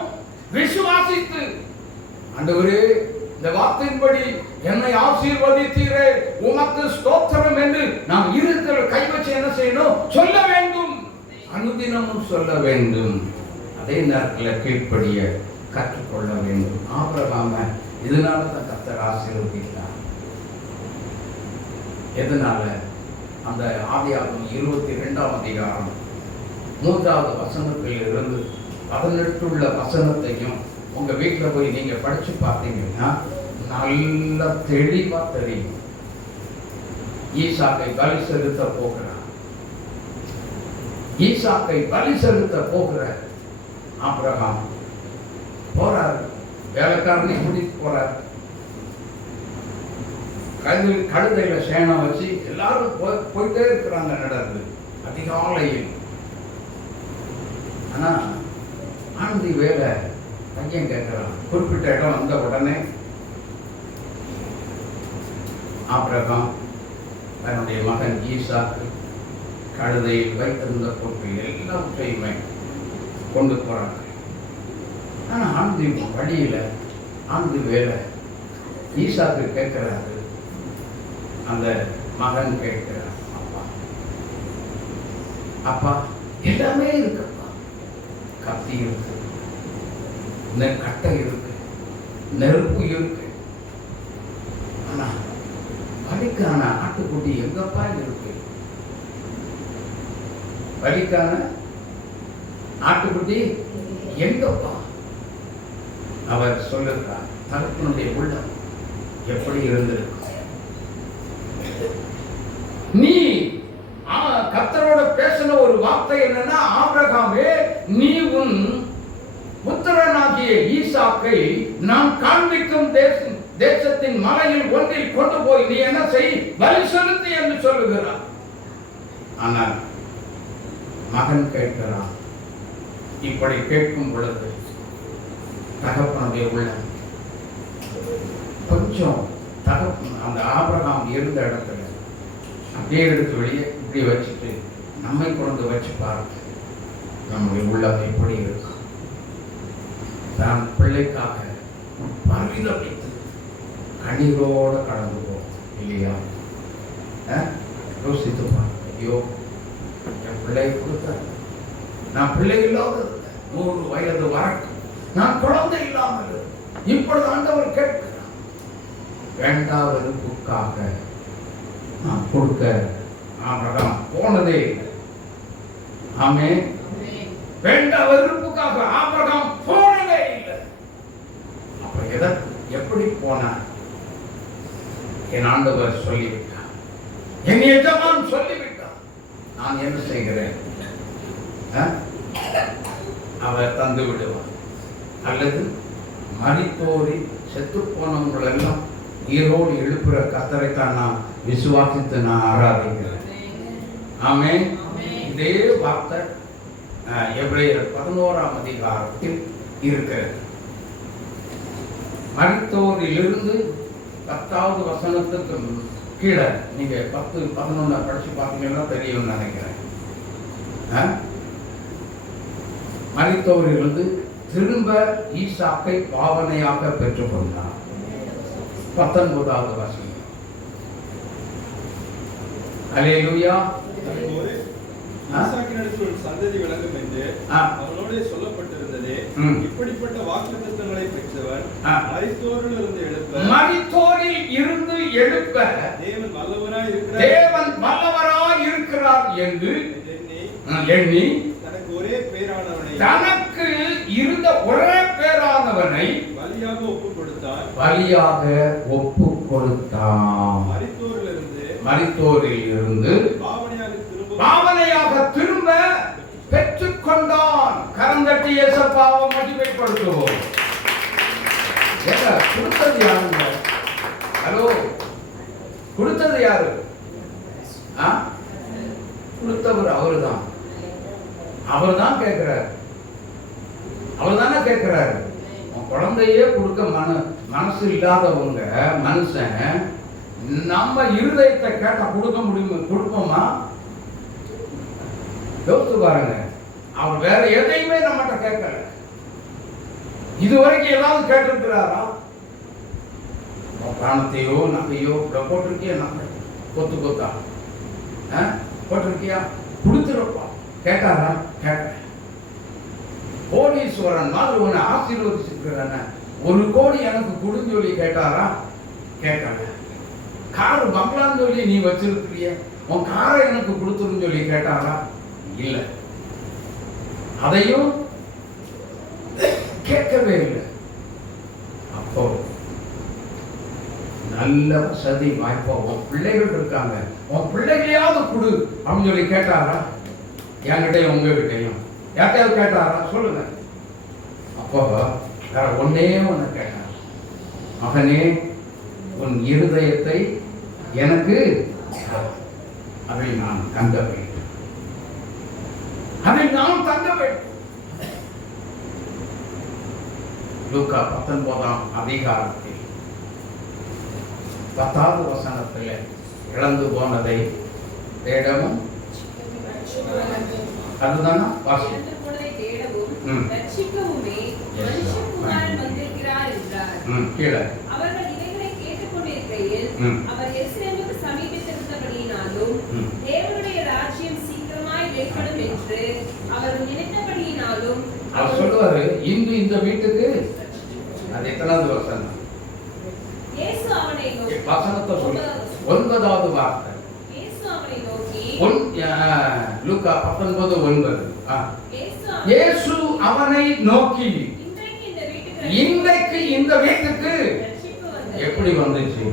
விசுவாசித்து ஆண்டவரே இந்த வார்த்தையின்படி என்னை ஆசீர்வதித்தீரே, உமக்கு ஸ்தோத்திரம் என்று நாம் இருதயத்தில் கை வச்சு என்ன செய்யணும்? சொல்ல வேண்டும், அனுதினமும் சொல்ல வேண்டும். அதே நேரத்தில் கீழ்ப்படிய கற்றுக்கொள்ள வேண்டும். ஆபிரகாம இதனால தான் கர்த்தர் ஆசீர்வதித்தார். எதனால? அந்த ஆதியாகமம் 22ஆம் அதிகாரம் 3வது வசனத்தில் இருந்து 18 வசனத்தையும் உங்க வீட்டில் போய் நீங்க படிச்சு பார்த்தீங்கன்னா நல்ல தெளிவா தெரியும். ஈசாக்கை பலி செலுத்த போகிறார். ஈசாக்கை பலி செலுத்த போகிற ஆபிரகாம் போறார். வேலைக்காரனை கூட்டிட்டு போறார். கழுதையில சேனம் வச்சு எல்லாரும் போயிட்டே இருக்கிறாங்க. நடந்து அதிகாலையில். ஆனா ஆண்டி வேலை பையன் கேட்கிறான். குறிப்பிட்ட இடம் வந்த உடனே ஆபிரகாம் தன்னுடைய மகன் ஈசாக்கு கழுதையில் வைத்திருந்த பொருட்கள் எல்லாவற்றையுமே கொண்டு போறாங்க. ஆனா ஆண்டி வழியில ஆண்டி வேலை ஈசாக்கு கேட்கிறாரு. அந்த மகன் கேட்கிறார், அப்பா அப்பா எல்லாமே இருக்குப்பா, கத்தி இருக்கு, கட்டை இருக்கு, நெருப்பு இருக்கு, ஆனா வலிக்கான ஆட்டுக்குட்டி எங்கப்பா இருக்கு? வலிக்கான ஆட்டுக்குட்டி எங்கப்பா? அவர் சொல்லுகிறார், தகப்பனுடைய உள்ளம் எப்படி இருந்திருக்கும்? நீ கர்த்தரோட பேசின ஒரு வார்த்தை என்னன்னா, ஆபிரகாமே நீ உன் புத்திரனாகிய ஈசாக்கை நான் காண்பிக்கும் தேசத்தின் மலையில் ஒன்றில் கொண்டு போய் நீ என்ன செய்? பலி செலுத்து என்று சொல்லுகிறார். ஆனால் மகன் கேட்கிறான். இப்படி கேட்கும் பொழுது தகப்பனுடைய உள்ளம் கொஞ்சம் அந்த ஆபிரகாம் இருந்த இடத்துல அப்படியே எடுத்து வெளியே இப்படி வச்சுட்டு நம்மை கொண்டு வச்சு பாருங்க, நம்முடைய உள்ளம் எப்படி இருக்கும்? தான் பிள்ளைக்காக பரிதவித்து கண்ணீரோடு கடந்து போகும் இல்லையா? யோசித்து பாருங்க. ஐயோ, என் பிள்ளை கொடுத்த, நான் பிள்ளை இல்லாத 100 வயது வரைக்கும் நான் குழந்தை இல்லாமல் இப்பொழுது ஆண்டவர் கேட்கிறார். வேண்டாம் வெறுப்புக்காக நான் கொடுக்க ஆபிரகாம் போனதே இல்லை. ஆமென். வேண்டாம் வெறுப்புக்காக ஆபிரகாம் போனதே இல்லை. அப்ப எப்படி போனார்? என் ஆண்டவர் சொல்லிவிட்டார், என் எஜமான் சொல்லிவிட்டார், நான் என்ன செய்கிறேன்? அவர் தந்து விடுவார். அல்லது மரித்தோரி செத்து போனவங்கள் எல்லாம் ஈரோடு எழுப்புற கர்த்தரைத்தான் நான் விசுவாசித்து நான் ஆராதிக்கிறேன். ஆமென். இதே வார்த்தை எபிரேயர் 11ஆம் அதிகாரத்தில் இருக்கிறது. மரித்தோரிலிருந்து 10வது வசனத்துக்கு கீழே நீங்க 10, 11 படிச்சு பார்த்தீங்கன்னா தெரியும் நினைக்கிறேன். மரித்தோரிலிருந்து திரும்ப ஈசாக்கை பாவனையாக பெற்றுக்கொண்டார். 19வது வசனம். அல்லேலூயா. ஈசாக்கினிடத்தில் சந்ததி விளங்கும் என்று அவனோடே சொல்லப்பட்டிருந்ததே. இப்படிப்பட்ட வாக்குத்தத்தங்களை பெற்றவர் மரித்தோரில் இருந்து எழுப்ப தேவன் வல்லவராய் இருக்கிறார் என்று எண்ணி தனக்கு இருந்த ஒரே பேரானவனை பலியாக ஒப்பு கொடுத்தார். மரித்தோரில் இருந்து பாவனையாக திரும்ப பெற்றுக்கொண்டான். கரந்தட்டி இயேசுவை மகிமைப்படுத்துவோம். கொடுத்தது யாருங்க? ஹலோ, கொடுத்தது யாரு? கொடுத்தவர் அவருதான். அவர்தான் கேட்கிறார். அவர் தானே கேட்கிறாரு. குழந்தையே கொடுக்க மனசு இல்லாதவங்க மனுஷன் நம்ம இருதயத்தை கேட்டா கொடுக்க முடியும், கொடுப்போமா? யோசித்து பாருங்க. அவர் வேற எதையுமே நம்மகிட்ட கேட்கல. இதுவரைக்கும் ஏதாவது கேட்டிருக்கிறாரா? பிராணத்தையோ நகையோ போட்டிருக்கியா? நகை கொத்து கொத்தா போட்டிருக்கியா? கொடுத்துருப்பா. கேட்டாரா? கேட்க. கோடீஸ்வரன் மாதிரி உன்னை ஆசீர்வதிச்சிருக்கிறான, 1 கோடி எனக்கு கொடுன்னு சொல்லி கேட்டாரா? கேட்கல. கார் பங்களான்னு சொல்லி நீ வச்சிருக்கிறிய, உன் காரை எனக்கு கொடுத்துருன்னு சொல்லி கேட்டாரா? இல்ல. அதையும் கேட்கவே இல்லை. அப்போ நல்ல வசதி வாய்ப்போ உன் பிள்ளைகள் இருக்காங்க, உன் பிள்ளைகளையாவது கொடு அப்படின்னு சொல்லி கேட்டாரா? என்கிட்டையும் உங்ககிட்டையும் யார்கிட்டயாவது கேட்டாரா? சொல்லுங்க. அப்போ வேற ஒன்னே ஒன்று கேட்டார். மகனே, உன் இருதயத்தை எனக்கு அதை நான் தங்க வேண்டும், அதை நான் தங்க வேண்டும். லூக்கா 19ஆம் அதிகாரத்தில் 10வது வசனத்தில் இழந்து போனதை தேடவும், அதுதானா வாசி? கீழே அவர்கள் இவைகளை கேட்டுக்கொண்டிருக்கையில் அவர் எருசலேமுக்கு சமீபித்திருந்தபடியினாலும் தேவனுடைய ராஜ்யம் சீக்கிரமாய் வெளிப்படும் என்று அவர்கள் நினைத்தபடியினாலும் அவர் சொல்லுவாரு, இன்று இந்த வீட்டுக்கு. அது எத்தனாவது வசனம்? இயேசு அவனை நோக்கி, வசனத்தை சொல்லு, 9வது வார்த்தை. இயேசு அவனை நோக்கி, லூக்கா 19:9. இயேசு அவனை நோக்கி, இன்றைக்கு இந்த வீட்டுக்கு எப்படி வந்துச்சு?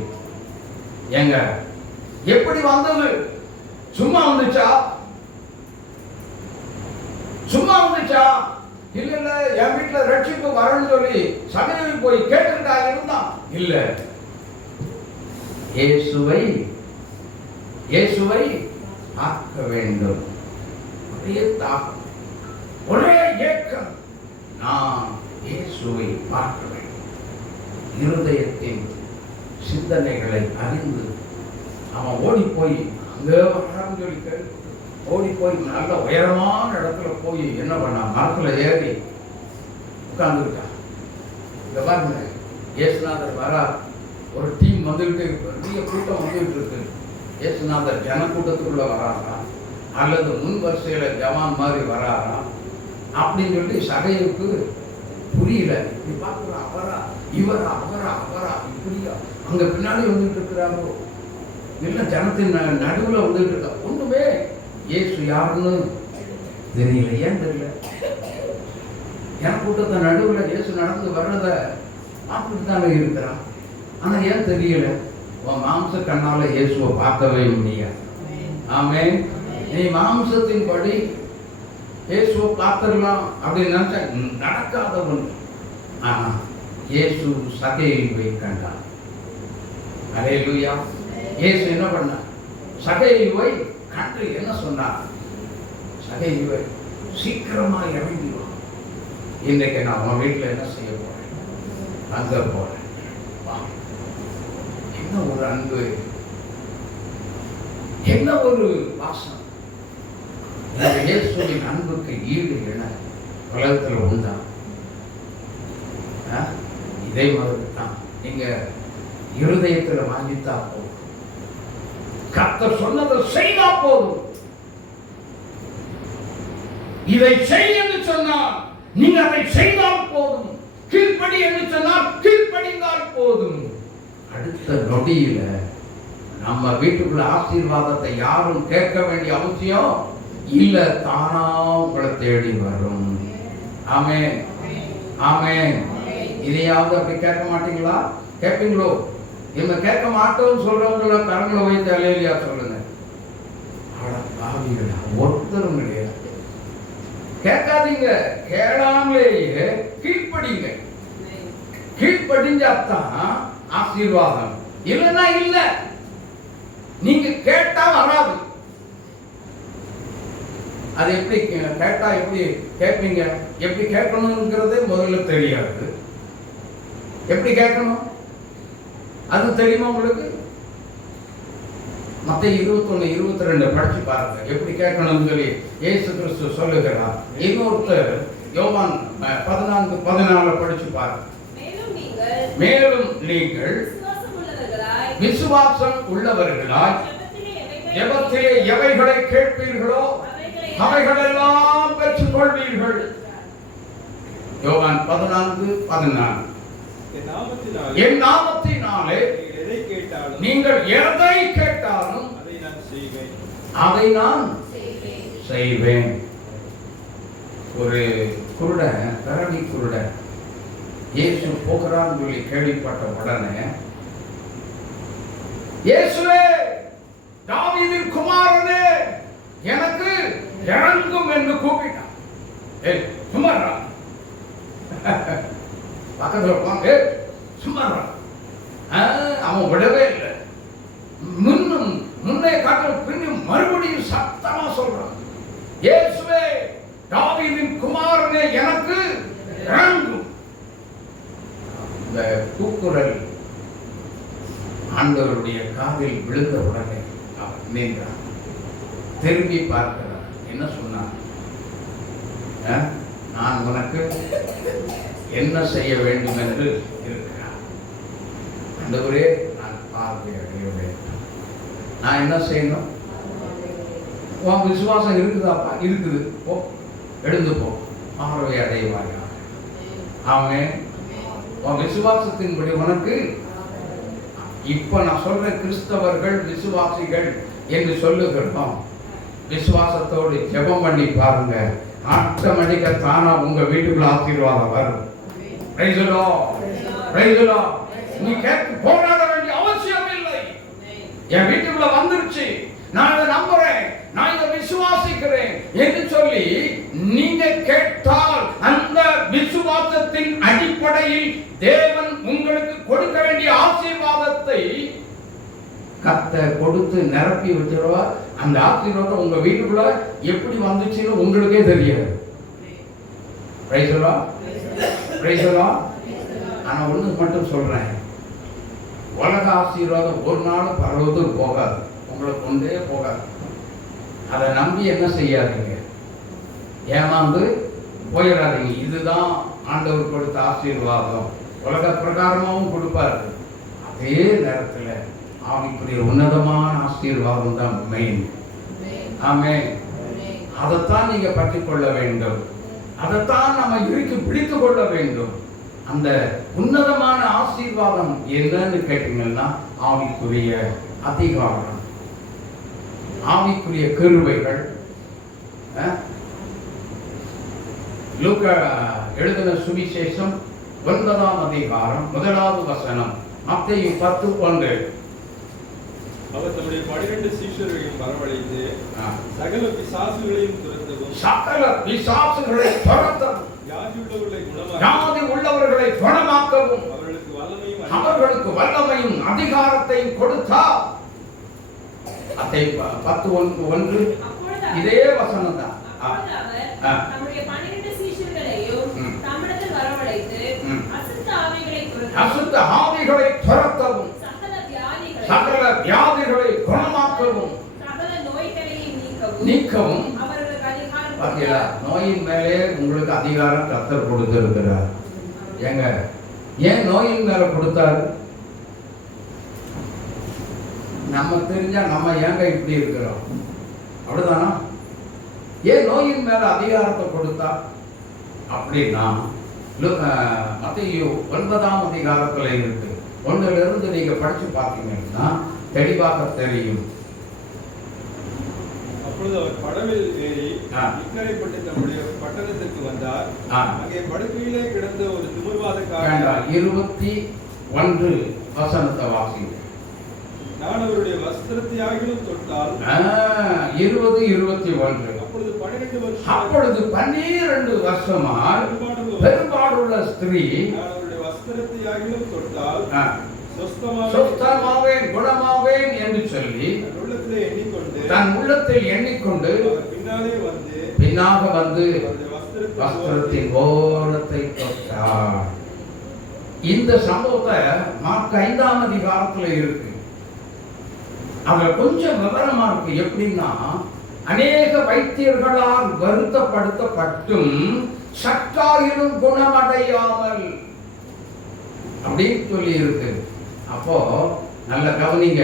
எங்க எப்படி வந்தது? சும்மா வந்துச்சா? சும்மா வந்துச்சா? இல்ல இல்ல, என் வீட்டுல ரட்சிப்பு வரணும்னு சொல்லி சபையில் போய் கேட்டுட்டா இருந்தான். இல்ல, இயேசுவை பார்க்க வேண்டும். ஒரே தாக்கம், ஒரே ஏக்கம், நான் இயேசுவை பார்க்க வேண்டும். இருதயத்தின் சிந்தனைகளை அறிந்து அவன் ஓடி போய் அங்க வரான்னு சொல்லி கேள்வி ஓடி போய் நல்ல உயரமான இடத்துல போய் என்ன பண்ணா, மரத்துல ஏறி உட்கார்ந்துருக்கான். இங்க பாருங்க, இயேசுநாதர் வரா, ஒரு டீம் வந்துகிட்டு இருக்கு, பெரிய கூட்டம் வந்துகிட்டு இருக்கு. இயேசுநாதர் ஜனக்கூட்டத்துக்குள்ள வராரா அல்லது முன் வரிசையில ஜவான் மாதிரி வராரா அப்படின்னு சொல்லி சகையுக்கு புரியல. இப்படி பார்க்குறா, அவரா இவரா அவரா அவரா இப்படியா அங்க பின்னாடி வந்துட்டு இருக்கிறாரோ, இல்ல ஜனத்தின் நடுவில் வந்துட்டு இருக்கா. ஒண்ணுமே இயேசு யாருன்னு தெரியல. ஏன் தெரியல? என் கூட்டத்தை நடுவில் இயேசு நடந்து வர்றத பார்த்துட்டு தானே இருக்கிறான். ஆனா ஏன் தெரியல? உன் மாம்ச கண்ணால இயேசுவை பார்க்கவே முடியாது. ஆமென். நீ மாம்சத்தின்படி இயேசுவை பார்த்துடலாம் அப்படின்னு நினைச்சா நடக்காத ஒன்று. ஆனா இயேசு சகையை கண்டார். அல்லேலூயா. இயேசு என்ன பண்ணார்? சகையை கண்டு என்ன சொன்னார்? சகையை சீக்கிரமா இறங்கி வா, இன்றைக்கு நான் உன் வீட்டில் என்ன செய்ய போறேன், அங்க போறேன். என்ன ஒரு அன்பு, என்ன ஒரு வாசம். இயேசுவின் அன்புக்கு ஈடு என உலகத்தில் உண்டா? இதே மாதிரி தான் நீங்க இருதயத்தில் வாங்கித்தா போதும், கர்த்தர் சொன்னதை செய்தா போதும். இதை செய் என்று சொன்னால் நீங்க அதை செய்தால் போதும், கீழ்ப்படி என்று சொன்னால் கீழ்ப்படிந்தால் போதும். அடுத்த நொடியில நம்ம வீட்டுக்குள்ள ஆசீர்வாதத்தை யாரும் கேட்க வேண்டிய அவசியம் இல்ல, தானா உங்களை தேடி வரும். ஆமென், ஆமென். இதையாவது அப்படி கேட்க மாட்டீங்களா? கேட்பீங்களோ? இவங்க கேட்க மாட்டோம்னு சொல்றவங்கள கரங்களை வைத்து அல்லேலூயா சொல்லுங்க. ஒருத்தரும் கிடையாது. கேட்காதீங்க, கேளாமலேயே கீழ்ப்படிங்க. கீழ்ப்படிஞ்சாத்தான் ஆசீர்வாதம், இல்லைன்னா இல்ல. நீங்க கேட்டா வராது. அது எப்படி கேட்டா எப்படி கேட்பீங்க? எப்படி கேட்கணுங்கிறதே முதல்ல தெரியாது. எப்படி கேட்கணும் அது தெரியுமா உங்களுக்கு? மத்தேயு 21:22 படிச்சு பாருங்க. எப்படி கேட்கணும்னு சொல்லி இயேசு கிறிஸ்து சொல்லுகிறார். இன்னொருத்தர் யோவான் 14:14 படிச்சு பாருங்க. மேலும் நீங்கள் விசுவாசம் உள்ளவர்களாய் ஜெபத்திலே எவைகளை கேட்பீர்களோ அவைகளெல்லாம் பெற்றுக் கொள்வீர்கள். யோவான் 14:14. என் நாமத்தினாலே நீங்கள் எதை கேட்டாலும் அதை நான் செய்வேன். ஒரு குருடன், கரடி குருடன் இயேசு போகிறான்னு சொல்லி கேள்விப்பட்ட உடனே, இயேசுவே தாவீதின் குமாரனே எனக்கு இறங்கும் என்று கூப்பிட்டான். சும்மாரா பக்கத்துல சும்மாரா. அவன் விடவே இல்லை. முன்னே காட்டும் பின்னும் மறுபடியும் சத்தமா சொல்றான், இயேசுவே தாவீதின் குமாரனே எனக்கு இறங்கும். இந்த கூக்குரல் ஆண்டவருடைய காதில் விழுந்த உடனே அவர் நின்றார். திரும்பி பார்க்கிறார். என்ன சொன்னார்? நான் உனக்கு என்ன செய்ய வேண்டும் என்று இருக்கிறார். ஆண்டவரே, நான் பார்வை அடைய வேண்டும். நான் என்ன செய்யணும்? உன் விசுவாசம் இருக்குதாப்பா? இருக்குது. போ, எழுந்து போ, பார்வை அடைவாயா. ஆமென். உன் விசுவாசத்தின்படி உனக்கு. இப்ப நான் சொல்ற கிறிஸ்தவர்கள் விசுவாசிகள் என்று சொல்லுகிறோம். விசுவாசத்தோடு ஜெபம் பண்ணி பாருங்க, ஆட்டோமேட்டிக்கா தானா உங்க வீட்டுக்குள்ள ஆசீர்வாதம் வரும். Praise the Lord, praise the Lord. நீ கேட்க போராட வேண்டிய அவசியம் இல்லை. என் வீட்டுக்குள்ள வந்துருச்சு, நான் இதை நம்புறேன், நான் இதை விசுவாசிக்கிறேன் என்று சொல்லி நீங்க கேட்டால் அந்த விசுவாசத்தின் அடிப்படையில் தேவன் உங்களுக்கு கொடுக்க வேண்டிய ஆசீர்வாதத்தை கர்த்தர் கொடுத்து நிரப்பி வச்சிருவா. அந்த ஆசீர்வாதம் உங்க வீட்டுக்குள்ள எப்படி வந்துச்சுன்னு உங்களுக்கே தெரியாது. Praise the Lord, praise the Lord. ஆனா ஒண்ணு மட்டும் சொல்றேன், உலக ஆசீர்வாதம் ஒரு நாள் பரவத்துக்கு போகாது, உங்களை கொண்டே போகாது. அதை நம்பி என்ன செய்யாதீங்க, ஏமாந்து போயிடாதீங்க. இதுதான் ஆண்டவர் கொடுத்த ஆசீர்வாதம். உலக பிரகாரமாகவும் கொடுப்பாரு, அதே நேரத்தில் ஆவிக்குரிய உன்னதமான ஆசீர்வாதம் தான் மெயின். ஆமென். அதைத்தான் நீங்க பற்றி கொள்ள வேண்டும், அதைத்தான் நம்ம இறுக்கி பிடித்து கொள்ள வேண்டும். அந்த உன்னதமான ஆசீர்வாதம் என்னன்னு கேட்டீங்கன்னா ஆவிக்குரிய அதிகாரம், ஆவிக்குரிய கிருபைகள். லூக்கா எழுதின சுவிசேஷம் 9ஆம் அதிகாரம் 1வது வசனம். மத்தேயு 10:1. அவர் தம்முடைய 12 சீஷர்களையும் வரவழைத்து சகல பிசாசுகளையும் துரத்தவும், சகல பிசாசுகளை துரத்தவும், வியாதி உள்ளவர்களை குணமாக்கவும் அவர்களுக்கு வல்லமையும் அதிகாரத்தையும் கொடுத்தார். அதை 10:1 இதே வசனம் தான். தம்முடைய 12 சீஷர்களையும் தம்மிடத்தில் வரவழைத்து அசுத்த ஆவிகளை துரத்தவும், சகல வியாதிகளை குணமாக்கவும், சகல நோய்களையும் நீக்கவும். பார்த்தீங்களா, நோயின் மேலே உங்களுக்கு அதிகாரம் கர்த்தர் கொடுத்திருக்கிறார். ஏங்க, ஏன் நோயின் மேல கொடுத்தாரு? நம்ம தெரிஞ்சா நம்ம ஏங்க இப்படி இருக்கிறோம்? அப்படிதானா? ஏன் நோயின் மேல அதிகாரத்தை கொடுத்தா அப்படின்னா, மத்தேயு 9ஆம் அதிகாரத்துல இருக்கு. 1லிருந்து நீங்க படிச்சு பார்த்தீங்கன்னா தெளிவாக தெரியும். அப்பொழுது அவர் படவில் ஏறி இக்கரைப்பட்டு தம்முடைய பட்டணத்திற்கு வந்தார். அங்கே படுக்கையிலே கிடந்த ஒரு திமிர்வாதக்காரன் 21 வசனத்தை வாசிங்க. நான் அவருடைய வஸ்திரத்தையாகிலும் தொட்டால் 20:21. அப்பொழுது 12 வருஷமாய் பெரும்பாடுள்ள ஸ்திரீ நான் அவருடைய வஸ்திரத்தையாகிலும் தொட்டால் சொஸ்தமாவேன், குணமாவேன் என்று சொல்லி தன் உள்ளத்தில் எண்ணிக்கொண்டு பின்னாக வந்து வஸ்திரத்தின் ஓரத்தை தொட்டார். இந்த சம்பவத்தை மார்க் 5ஆம் அதிகாரத்தில் இருக்கு. அதுல கொஞ்சம் விவரமா இருக்கு. எப்படின்னா, அநேக வைத்தியர்களால் வருத்தப்படுத்தப்பட்டும் சற்றாயிலும் குணமடையாமல் அப்படின்னு சொல்லி இருக்கு. அப்போ நல்ல கவனிங்க,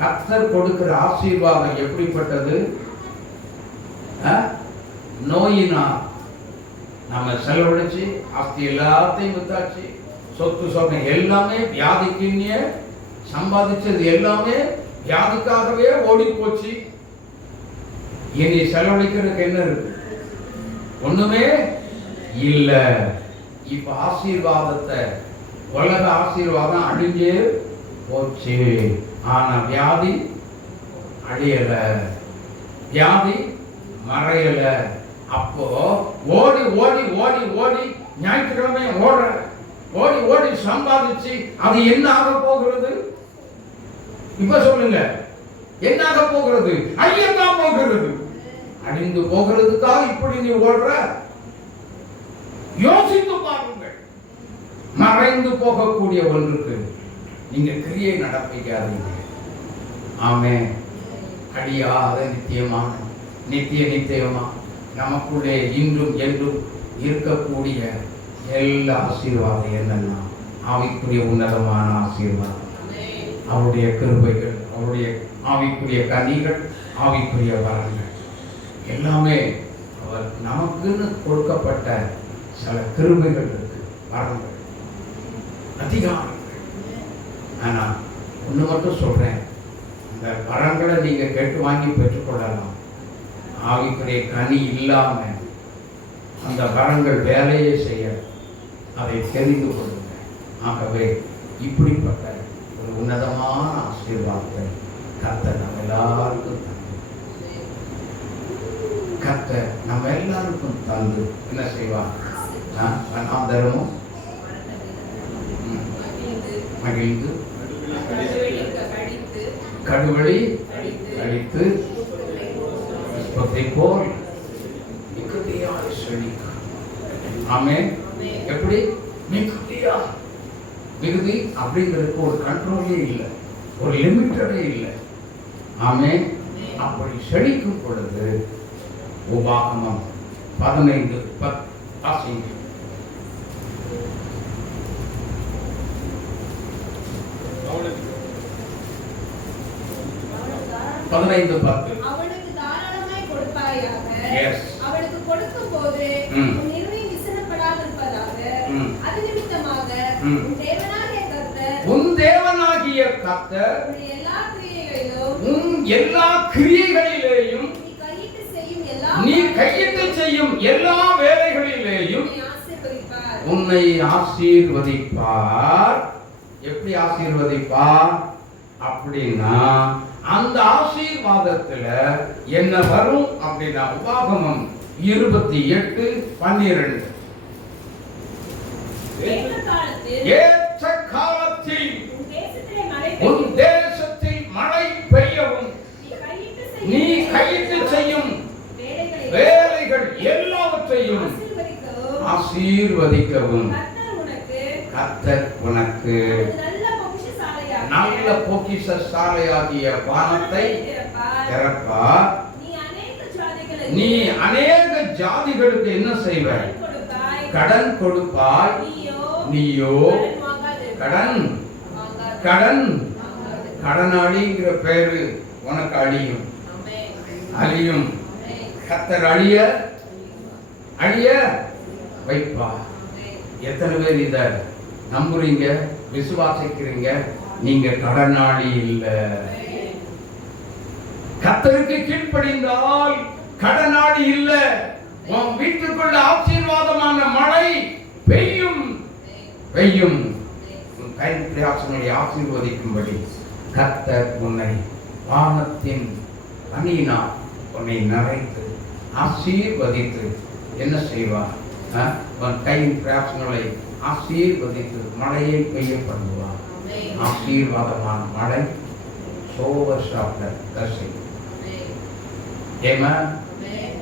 கர்த்தர் கொடுக்கிற ஆசீர்வாதம் எப்படிப்பட்டது? நோயினால் நம்ம செலவழிச்சு ஆஸ்தி எல்லாத்தையும் வித்தாச்சு, சொத்து சொகம் எல்லாமே வியாதிக்குன்னே சம்பாதிச்சது எல்லாமே வியாதிக்காகவே ஓடி போச்சு. இனி செலவழிக்கிறதுக்கு என்ன இருக்கு? ஒண்ணுமே இல்ல. இப்ப ஆசீர்வாதத்தை, உலக ஆசீர்வாதம் அழிஞ்சே போச்சு. ஆனா வியாதி அழியல, வியாதி மறையல. அப்போ ஓடி ஓடி ஓடி ஓடி ஞாயிற்றுக்கிழமை ஓடுற, ஓடி ஓடி சம்பாதிச்சு அது என்ன ஆக போகிறது? இப்ப சொல்லுங்க, என்ன ஆக போகிறது? அழியத்தான் போகிறது. அழிந்து போகிறதுக்கா இப்படி நீ ஓடுற? யோசித்து பாருங்கள். மறைந்து போகக்கூடிய ஒன்றுக்கு நீங்க கிரியை நடப்பிக்காதீங்க. ஆமே. அழியாத நித்தியமான, நித்தியமா நமக்குள்ளே இன்றும் என்றும் இருக்கக்கூடிய எல்லா ஆசீர்வாதம் என்னன்னா, ஆவிக்குரிய உன்னதமான ஆசீர்வாதம், அவருடைய கிருபைகள், அவருடைய ஆவிக்குரிய கனிகள், ஆவிக்குரிய வரங்கள் எல்லாமே அவர் நமக்குன்னு கொடுக்கப்பட்ட சில கிருபைகள் இருக்கு, வரங்கள், அதிகாரங்கள். ஆனா ஒண்ணு மட்டும் சொல்றேன், இந்த வரங்களை நீங்க கேட்டு வாங்கி பெற்றுக்கொள்ளலாம். ஆவிக்குரிய கனி இல்லாம அந்த வரங்கள் வேலையை செய்ய அதை தெரிந்து கொள்ளுங்க. ஆகவே இப்படிப்பட்ட ஒரு உன்னதமான ஆசீர்வாதத்தை கர்த்தர் நம்ம எல்லாருக்கும் தந்து, கர்த்தர் நம்ம எல்லாருக்கும் தந்து என்ன செய்வார்? வனாந்தரமும் மகிழ்ந்து கடுவழி அழித்து போல் மிகுதியாய் செழிக்கும். ஆமென். எப்படி மிகுதியா? மிகுதி அப்படிங்கிறதுக்கு ஒரு கண்ட்ரோலே இல்லை, ஒரு லிமிட்டடே இல்லை. ஆமென். அப்படி செழிக்கும் பொழுது உபாகமம் 15:10 15:10 அவளுக்கு தாராளமாய் கொடுப்பாயாக. Yes. அவளுக்கு கொடுக்கும்போது உன் இருதயம் விசனப்படாதிருப்பதாக. அது நிமித்தமாக உன் தேவனாகிய கர்த்தர் உன் எல்லா கிரியைகளிலேயும் நீ கையிட்டு செய்யும் எல்லா வேலைகளிலேயும் உன்னை ஆசீர்வதிப்பார். எப்படி ஆசீர்வதிப்பார் அப்படின்னா, அந்த ஆசீர்வாதத்துல என்ன வரும் அப்படின்னா, உபாகமம் 28:12 ஏற்ற காலத்தில் உன் தேசத்தில் மழை பெய்யவும் நீ கையிட்டு செய்யும் வேலைகள் எல்லாவற்றையும் ஆசீர்வதிக்கவும் கர்த்தர் உனக்கு நல்ல பொக்கிஷசாலையாகிய வானத்தை திறப்பார். நீ அநேக ஜாதிகளுக்கு என்ன செய்வாய்? கடன் கொடுப்பாய். நீயோ கடனாளிங்கிற பேரு உனக்கு அழியும். கர்த்தர் அழிய வைப்பார். எத்தனை பேர் இத நம்புறீங்க, விசுவாசிக்கிறீங்க? நீங்க கடனாளி இல்ல. கர்த்தருக்கு கீழ்ப்படிந்தால் கடனாளி இல்ல. உன் வீட்டுக்குள்ள ஆசீர்வாதமான மழை பெய்யும். உன் கை பிரயாசங்களை ஆசீர்வதிக்கும்படி கர்த்தர் உன்னை வானத்தின் பனியினால் உன்னை நிறைத்து ஆசீர்வதித்து என்ன செய்வார்? உன் கையின் பிரயாசங்களை ஆசீர்வதித்து மழையை பெய்ய பண்ணுவார். ஆசீர்வாதமான மழை சோவர் சாப்பிட தசை. ஏமா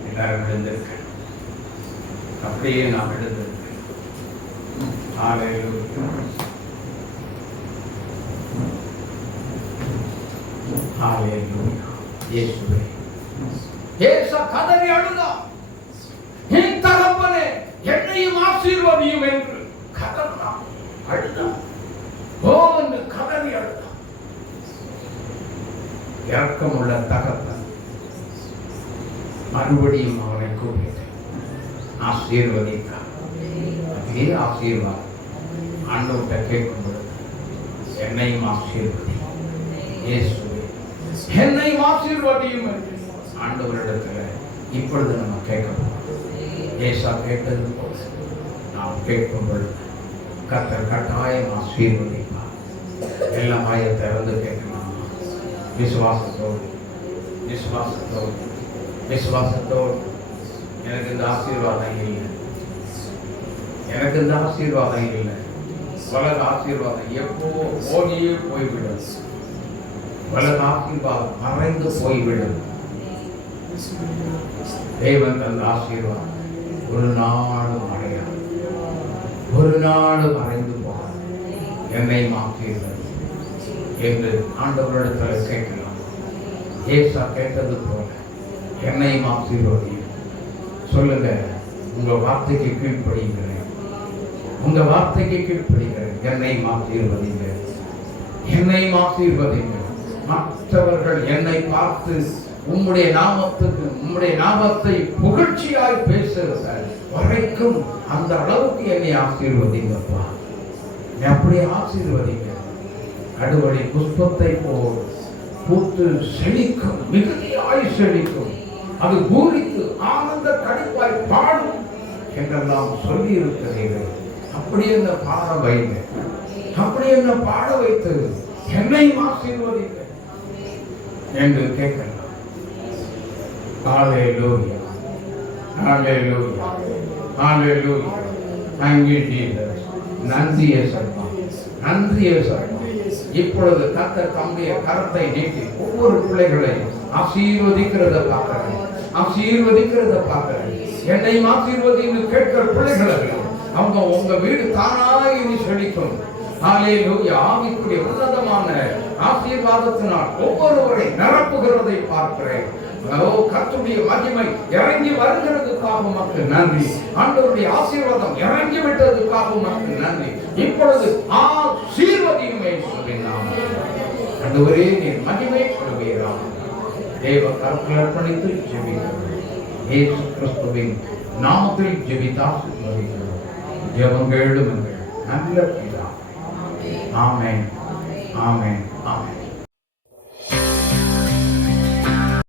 எல்லாரும் எழுந்திருக்க, அப்படியே நாம் எழுந்திருக்க. ஹல்லேலூயா. ஹalleluya. இயேசுவே. ஏசா கதறி அழுதான். என் தகப்பனே என்னையும் ஆசீர்வதியும் என்று கதறினான், அழுதான். ஓ என்று கதறி அழுதான். இரக்கமுள்ள தகப்பன் மறுபடியும் அவனை கூப்பிட்டு ஆசீர்வதித்தார். அதே ஆசீர்வாதம் ஆண்டவர்கிட்ட கேட்கும் பொழுது என்னையும் ஆசீர்வதி இயேசுவே, என்னையும் ஆசீர்வதியும் என்று ஆண்டவரிடத்துல இப்பொழுது நம்ம கேட்கணும். ஏசா கேட்டது போல நாம் கேட்கும் பொழுது கர்த்தர் கட்டாயம் ஆசீர்வதிப்பார். எல்லாம் வாயை திறந்து கேட்கலாம். விசுவாசத்தோடு விசுவாசத்தோடு விசுவாசத்தோடு எனக்கு இந்த ஆசீர்வாதம் இல்லை, எனக்கு இந்த ஆசீர்வாதம் இல்லை. உலக ஆசீர்வாதம் எப்போ ஓடியே போய்விடும். உலக ஆசீர்வாதம் மறைந்து போய்விடும். தேவன் தந்த ஆசீர்வாதம் ஒரு நாளும் மறையாது, ஒரு நாளும் மறைந்து போகாது. என்னை ஆசீர்வதி என்று ஆண்டவரிடத்தில் கேட்கலாம். ஏசா கேட்டது போல என்னை ஆசீர்வதி சொல்லுங்க. உங்க வார்த்தைக்கு கீழ்ப்படுகிறேன், உங்க வார்த்தைக்கு கீழ்ப்படுகிறேன். என்னை ஆசீர்வதிங்க, என்னை ஆசீர்வதிங்க. மற்றவர்கள் என்னை பார்த்து உம்முடைய நாமத்துக்கு உம்முடைய நாமத்தை புகழ்ச்சியாய் பேசுகிற வரைக்கும் அந்த அளவுக்கு என்னை ஆசீர்வதிங்கப்பா. அப்படி ஆசீர்வதிங்க. அடுவடை புஷ்பத்தை போல் பூத்து செழிக்கும், மிகுதியாய் செழிக்கும். அது பூரித்து ஆனந்த கடிப்பாய் பாடும் என்றெல்லாம் சொல்லி இருக்கிறீர்கள். அப்படி என்ன பாட வைங்க, அப்படி என்ன பாட வைத்து என்னை ஆசீர்வதிங்க என்று கேட்கலாம். ஹalleluya, ஹalleluya, ஹalleluya. Thank you Jesus. நன்றி இயேசுவா, நன்றி இயேசுவா. இப்பொழுது கர்த்தர் தம்முடைய கரத்தை நீட்டி ஒவ்வொரு பிள்ளைகளையும் ஆசீர்வதிக்கிறத பார்க்கிறேன், ஆசீர்வதிக்கிறத பார்க்கிறேன். என்னை ஆசீர்வதின்னு கேட்கிற பிள்ளைகளுக்கு அவங்க உங்க வீடு தானாக இனி செழிக்கும். ஹalleluya. ஆவிக்குரிய உன்னதமான ஆசீர்வாதத்தினால் ஒவ்வொருவரை நிரப்புகிறதை பார்க்கிறேன். கர்த்தருடைய மகிமை இறங்கி வருகிறதுக்காக உமக்கு நன்றி. ஆண்டவருடைய ஆசீர்வாதம் இறங்கி விட்டதுக்காக உமக்கு நன்றி. இப்பொழுது ஆசீர்வதியும் இயேசுவின் நாமத்தில். ஆண்டவரே நீர் மகிமை கொடுவீராக. தேவ கரத்தில் அர்ப்பணித்து ஜெபிக்கிறோம். இயேசு கிறிஸ்துவின் நாமத்தில் ஜெபித்தால் ஜெபம் கேளுங்கள் நல்ல பிதா. ஆமென், ஆமென், ஆமென்.